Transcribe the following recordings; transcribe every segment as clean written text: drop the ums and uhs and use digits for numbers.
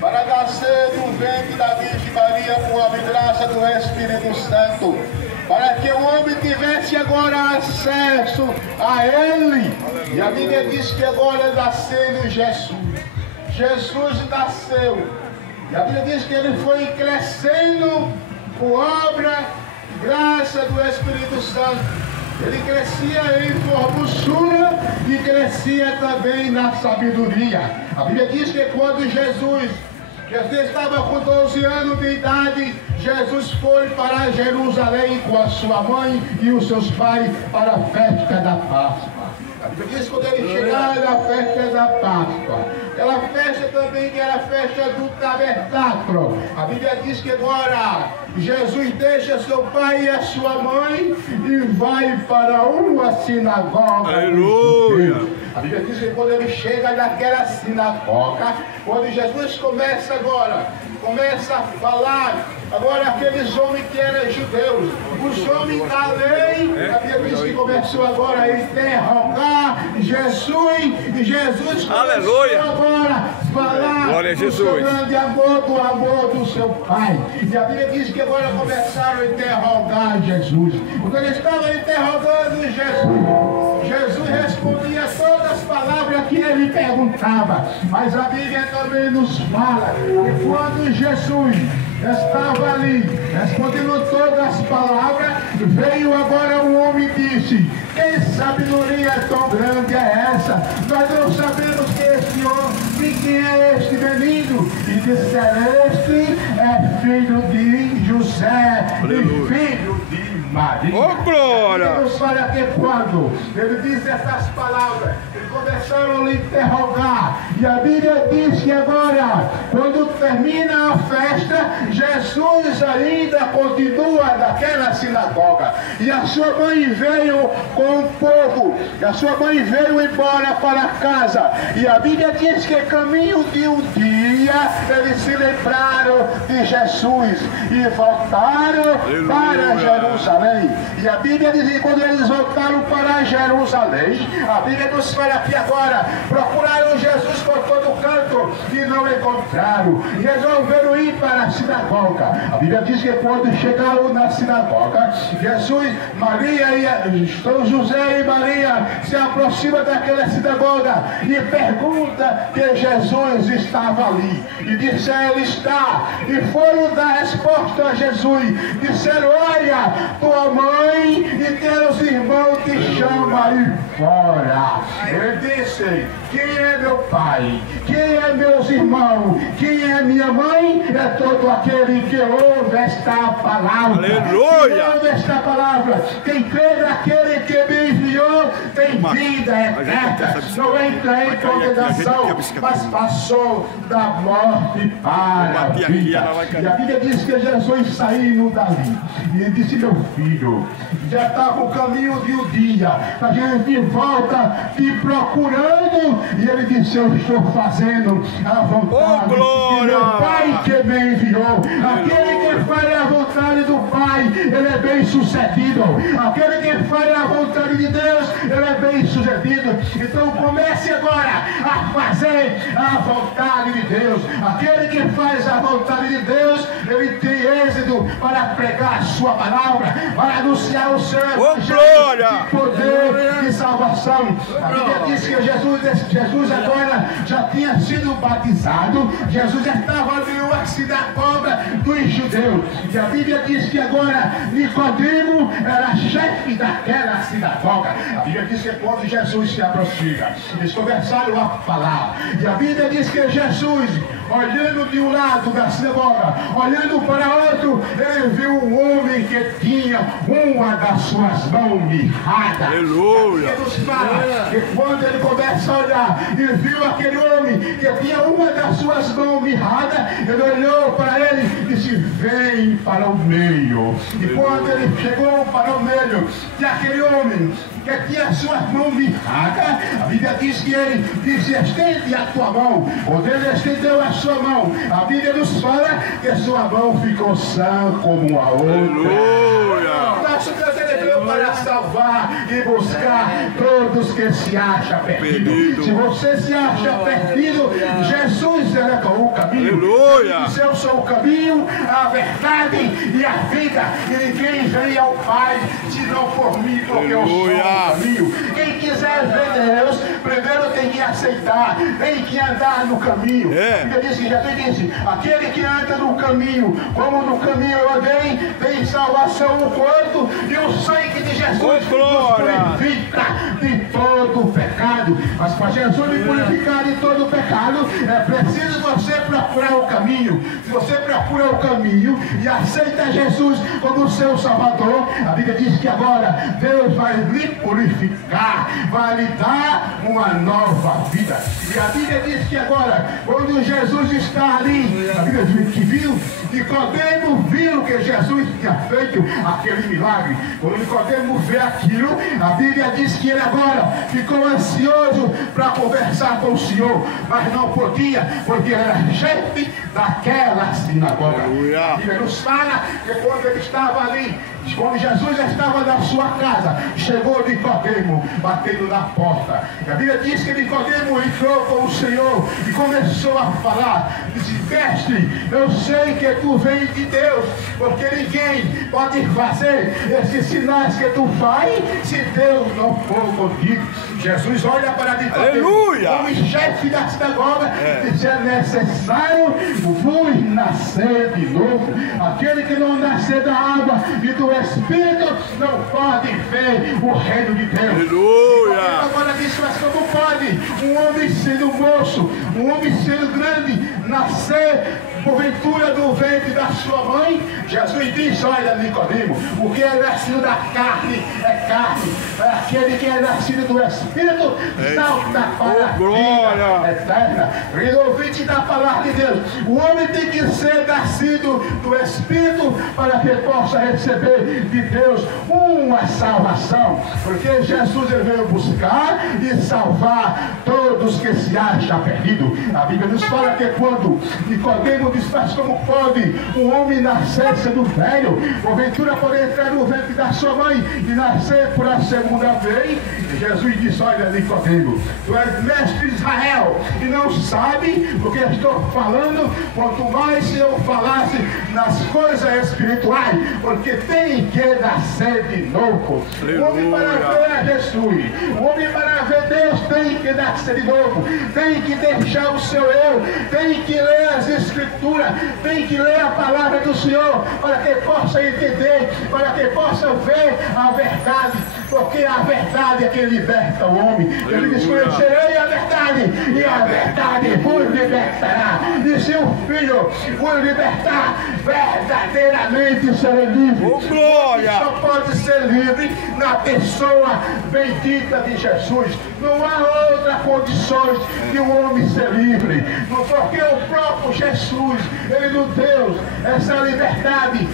para nascer do ventre da Virgem Maria com a graça do Espírito Santo, para que o homem tivesse agora acesso a Ele. E a Bíblia diz que agora nasceu Jesus. Jesus nasceu. E a Bíblia diz que Ele foi crescendo por obra e graça do Espírito Santo. Ele crescia em formosura e crescia também na sabedoria. A Bíblia diz que quando Jesus estava com 12 anos de idade, Jesus foi para Jerusalém com a sua mãe e os seus pais para a festa da Páscoa. A Bíblia diz que quando ele chegava na festa da Páscoa, aquela festa também que era a festa do tabernáculo, a Bíblia diz que agora Jesus deixa seu pai e a sua mãe e vai para uma sinagoga. Aleluia! A Bíblia diz que quando ele chega naquela sinagoga, quando Jesus começa a falar, agora aqueles homens que eram judeus, os homens da lei, a Bíblia diz que começou agora a interrogar Jesus, e Jesus começou agora a falar do seu grande amor do seu pai. E a Bíblia diz que agora começaram a interrogar Jesus. Quando ele estava interrogando Jesus respondia todas as palavras que ele perguntava. Mas a Bíblia também nos fala que quando Jesus estava ali, respondendo todas as palavras, veio agora um homem e disse: que sabedoria tão grande é essa? Nós não sabemos que este homem, quem é este menino? E disseram: este é filho de José, e filho de Maria. Oh, glória! Deus fala que quando ele disse essas palavras, eles começaram a lhe interrogar. E a Bíblia diz que agora, quando termina a festa, Jesus ainda continua naquela sinagoga. E a sua mãe veio com o povo. E a sua mãe veio embora para casa. E a Bíblia diz que caminho de um dia, eles se lembraram de Jesus e voltaram para Jerusalém. E a Bíblia diz que quando eles voltaram para Jerusalém, a Bíblia nos fala que agora procuraram Jesus por todo canto e não encontraram. Resolveram ir para a sinagoga. A Bíblia diz que quando chegaram na sinagoga, Jesus, São José e Maria se aproximam daquela sinagoga e perguntam que Jesus estava ali. E disseram: ele está. E foram dar resposta a Jesus. Disseram: olha, tua mãe e teus irmãos te chamam aí fora. Ele disse: quem é meu pai? Quem é meus irmãos? Quem é minha mãe? É todo aquele que ouve esta palavra. Aleluia! Quem ouve esta palavra, quem crê naquele que me enviou, tem vida eterna. Não entra em condenação, mas passou da morte para a vida. E a Bíblia diz que Jesus saiu dali. E ele disse: meu filho, já está no caminho de um dia, a gente volta te procurando. E ele disse: eu estou fazendo a vontade de meu Pai que me enviou. Aquele que faz a vontade do Pai, ele é bem sucedido. Aquele que faz a vontade de Deus, ele é bem sucedido. Então comece agora a fazer a vontade de Deus. Aquele que faz a vontade de Deus, ele tem êxito para pregar a sua palavra, para anunciar o seu de poder de salvação. A Bíblia diz que Jesus agora já tinha sido batizado. Jesus já estava ali numa sinagoga dos judeus. E a Bíblia diz que agora Nicodemo era chefe daquela sinagoga. A Bíblia diz que quando Jesus se aproxima, eles começaram a falar. E a Bíblia diz que Jesus, olhando de um lado da sinagoga, olhando para outro, ele viu um homem que tinha uma das suas mãos mirrada. Aleluia! Ele nos fala que quando ele começa a olhar e viu aquele homem que tinha uma das suas mãos mirrada, ele olhou para ele e disse: vem para o meio. E quando ele chegou para o meio de aquele homem que tinha as suas mãos mirradas, a Bíblia diz que ele disse: estende a tua mão. Quando ele estendeu a sua mão, a Bíblia nos fala que a sua mão ficou sã como a outra. Aleluia! Nosso Deus, ele veio para salvar e buscar todos que se acham perdidos. Se você se acha perdido, Jesus era o caminho. Aleluia. Ele disse, eu sou o caminho, a verdade e a vida. E ninguém vem ao Pai se não por mim, porque eu sou o caminho. Quem quiser ver Deus, primeiro tem que aceitar, tem que andar no caminho. Ele disse, Jesus disse, aquele que anda no caminho, como no caminho eu andei, tem salvação o corpo, e o sangue de Jesus nos purifica de todo o pecado. Mas para Jesus me purificar de todo o pecado, é preciso você procurar o caminho. Se você procura o caminho e aceita Jesus como seu Salvador, a Bíblia diz que agora Deus vai lhe purificar, vai lhe dar uma nova vida. E a Bíblia diz que agora, quando Jesus está ali, a Bíblia diz que viu, Nicodemo viu que Jesus tinha feito aquele milagre. Quando Nicodemo vê aquilo, a Bíblia diz que ele agora ficou ansioso para conversar com o Senhor, mas não podia, porque ele era chefe daquela sinagoga. A Bíblia nos fala que quando ele estava ali, quando Jesus já estava na sua casa, chegou Nicodemo batendo na porta. E a Bíblia diz que Nicodemo entrou com o Senhor e começou a falar. Disse, mestre, eu sei que tu vem de Deus, porque ninguém pode fazer esses sinais que tu faz se Deus não for contigo. Jesus olha para Nicodemo, como chefe da sinagoga, disse, é necessário vos nascer de novo. Aquele que não nascer da água e do Espírito não pode ver o reino de Deus. Aleluia! Agora disse, mas como pode um homem sendo moço, um homem sendo grande, nascer porventura do ventre da sua mãe? Jesus diz, olha Nicodemo, o que é nascido da carne é carne, aquele que é nascido do Espírito salta para a vida eterna. E ouvinte da palavra de Deus, o homem tem que ser nascido do Espírito para que possa receber de Deus uma salvação, porque Jesus ele veio buscar e salvar todos que se acham perdidos. A Bíblia nos fala que quando Nicodemo diz, mas como pode um homem nascer sendo velho, porventura poder entrar no ventre da sua mãe e nascer por a segunda vez? E Jesus disse, olha Nicodemo, tu és mestre de Israel e não sabe o que eu estou falando, quanto mais se eu falasse nas coisas espirituais, porque tem que nascer de novo. O homem para ver a Jesus, o homem para ver Deus tem que nascer de novo, tem que deixar o seu eu, tem que ler as escrituras, tem que ler a palavra do Senhor, para que possa entender, para que possa ver a verdade, porque a verdade é que liberta o homem. Ele diz, conhecerei a verdade, e a verdade vos libertará, e se o Filho vos libertar, verdadeiramente serei livre. Só pode ser livre na pessoa bendita de Jesus. Não há outra condição de um homem ser livre, porque o próprio Jesus, ele nos deu essa liberdade,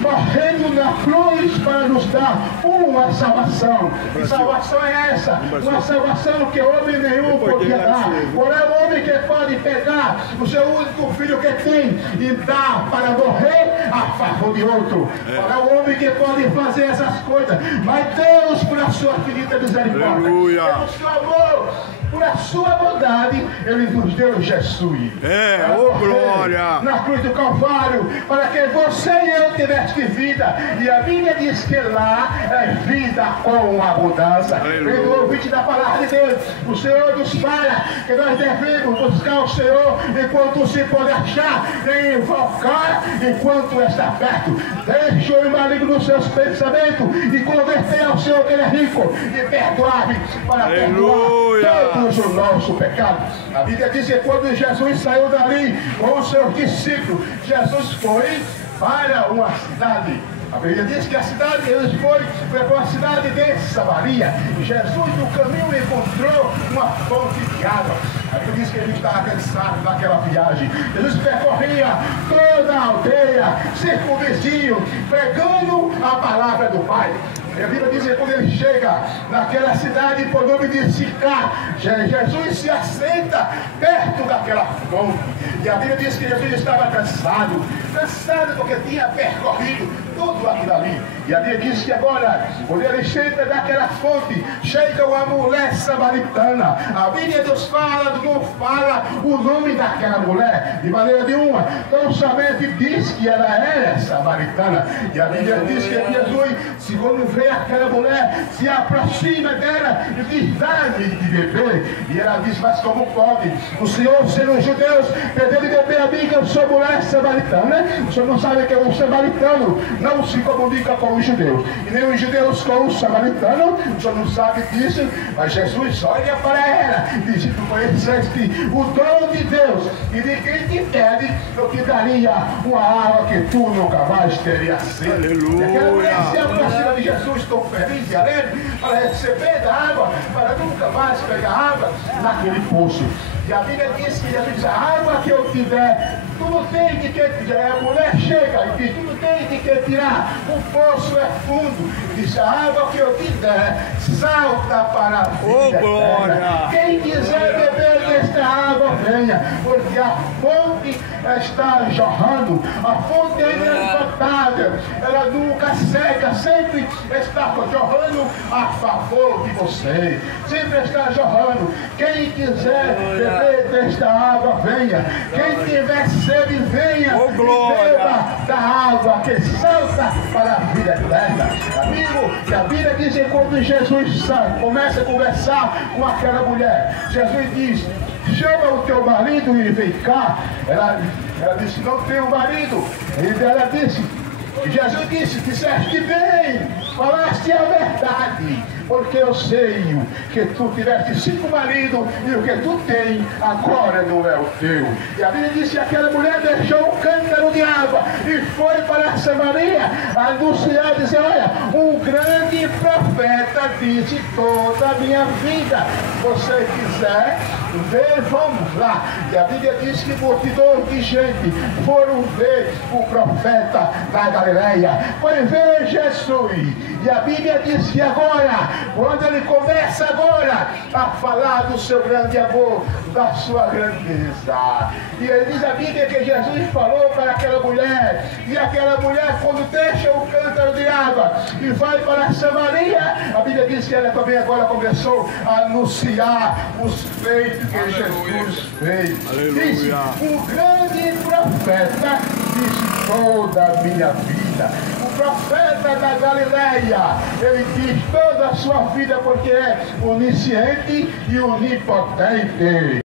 morrendo na cruz para nos dar uma salvação. Que salvação é essa? Uma salvação que homem nenhum podia dar. Porém, o homem que pode pegar o seu único filho que tem e dar para morrer a favor de outro. Porém, o homem que pode fazer essas coisas. Mas Deus, por a sua infinita misericórdia, pelo seu amor, por a sua bondade, ele nos deu Jesus. Glória! Na cruz do Calvário, para que você e eu tivéssemos vida. E a Bíblia diz que lá é vida com abundância. Pelo ouvinte da palavra de Deus, o Senhor nos fala que nós devemos buscar o Senhor enquanto se pode achar, e invocar enquanto está perto. Deixe o maligno nos seus pensamentos e converter ao Senhor, que ele é rico, e perdoar para perdoar todos o nosso pecado. A Bíblia diz que quando Jesus saiu dali com os seus discípulos, Jesus foi para uma cidade. A Bíblia diz que a cidade que eles foi para a cidade de Samaria. E Jesus no caminho encontrou uma fonte de água. A Bíblia diz que ele estava cansado daquela viagem. Jesus percorria toda a aldeia, circunvizinho, pregando a palavra do Pai. E a Bíblia diz que quando ele chega naquela cidade, por nome de Sicá, Jesus se assenta perto daquela fonte. E a Bíblia diz que Jesus estava cansado porque tinha percorrido tudo aquilo ali. E a Bíblia diz que agora, quando ele chega daquela fonte, chega uma mulher samaritana. A Bíblia Deus fala, não fala o nome daquela mulher, de maneira nenhuma. Então somente diz que ela era samaritana. E a Bíblia diz que Jesus, segundo vê aquela mulher, se aproxima dela e diz, dá-me de beber. E ela diz, mas como pode? O Senhor, sendo judeus, pediu de beber a mim, que eu sou mulher samaritana. O senhor não sabe que o samaritano não se comunica com os judeus, e nem os judeus com o samaritano. O senhor não sabe disso, mas Jesus olha para ela e diz, tu conheceste o dom de Deus, e de quem te pede, eu te daria uma água que tu nunca mais teria sede. Aleluia. E aquela mulher se aproxima de Jesus, tão feliz e alegre, para receber da água, para nunca mais pegar água naquele poço. E a Bíblia diz que Jesus diz, a água que eu tiver, tu não tem de que tirar. A mulher chega e diz, tu não tem de que tirar, o poço é fundo. Diz, a água que eu te der, salta para a vida eterna. Quem quiser beber desta água, venha, porque a fonte está jorrando, a fonte é inesgotável, ela nunca seca, sempre está jorrando a favor de você, sempre está jorrando. Quem quiser beber desta água, venha. Quem tiver sede, venha e beba da água que salta para a vida eterna. Amigo, que a Bíblia diz que quando Jesus começa a conversar com aquela mulher, Jesus diz, chama o teu marido e vem cá. Ela disse, não tenho marido. E ela disse, Jesus disse, disseste bem, falaste a verdade, porque eu sei que tu tiveste 5 maridos e o que tu tens agora não é o teu. E a Bíblia diz que aquela mulher deixou um cântaro de água e foi para Samaria anunciar, dizer, olha, um grande profeta disse toda a minha vida. Se você quiser ver, vamos lá. E a Bíblia diz que multidões de gente foram ver o profeta da Galileia, foi ver Jesus. E a Bíblia diz que agora, quando ele começa agora a falar do seu grande amor, da sua grandeza, e ele diz a Bíblia que Jesus falou para aquela mulher, e aquela mulher, quando deixa o cântaro de água e vai para Samaria, a Bíblia diz que ela também agora começou a anunciar os feitos que Jesus fez. Aleluia. Disse, um grande profeta disse toda a minha vida. O profeta da Galileia, ele diz toda a sua vida, porque é onisciente e onipotente.